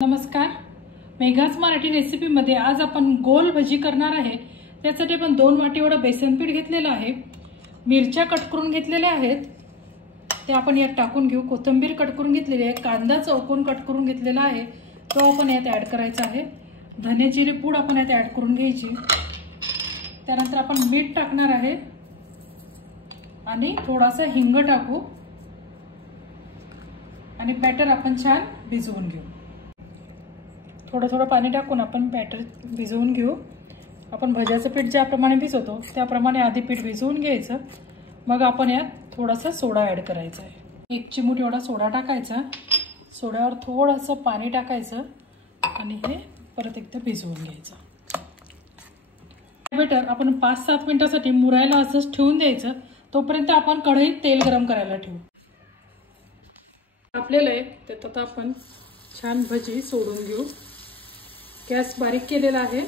नमस्कार, मेघास मराठी रेसिपीमध्ये आज आपण गोल भजी करणार आहे। त्यासाठी आपण 2 वाटी एवढं बेसन पीठ घेतलेलं आहे। मिरच्या कट करून घेतलेल्या आहेत, ते आपण यात टाकून घेऊ। कोथिंबीर कट करून घेतलेली आहे, कांदा चौकोन कट करून घेतलेला आहे, तो आपण यात ऍड करायचा आहे। धने जिरे पूड आपण यात ऍड करून घ्यायची। त्यानंतर आपण मीठ टाकणार आहे आणि थोडासा हिंग टाकू आणि बॅटर आपण छान भिजवून घेऊ। थोडं थोडं पाणी टाकून आपण बॅटर भिजवून घेऊ। आपण भज्याचं पीठ ज्याप्रमाणे भिजवतो त्याप्रमाणे आधी पीठ भिजवून घ्यायचं। मग आपण यात थोडासा सोडा ऍड करायचा आहे। 1 चिमूट एवढा सोडा टाकायचा। सोड्यावर थोडंसं पाणी टाकायचं आणि हे परत एकदा भिजवून घ्यायचं। बॅटर आपण 5-7 मिनिटांसाठी मुरायला असंच ठेवून द्यायचं। तोपर्यंत आपण कढईत तेल गरम करायला ठेवू। आपल्याला त्यात आता आपण छान भजी सोडून घेऊ। गॅस बारीक केलेला आहे।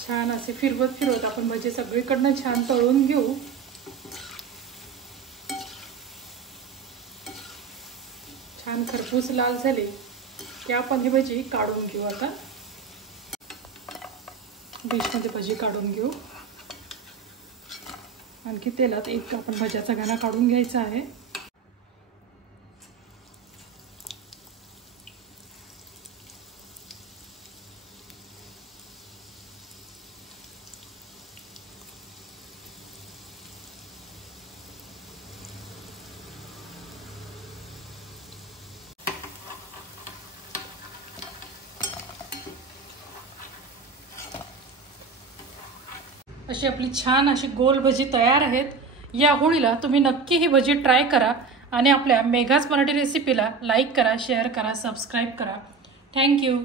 छान असे फिरवत आपण भजी सगळीकडनं छान तळून घेऊ। छान खरपूस लाल झाले की आपण ही भजी काढून घेऊ। आता डिशमध्ये भजी काढून घेऊ। आणखी तेलात एक आपण भज्याचा घाणा काढून घ्यायचा आहे। अशी आपली छान अशी गोल भजी तयार आहेत। या होळीला तुम्ही नक्की ही भजी ट्राय करा आणि आपल्या मेघास मराठी रेसिपीला लाईक करा, शेअर करा, सबस्क्राइब करा। Thank you.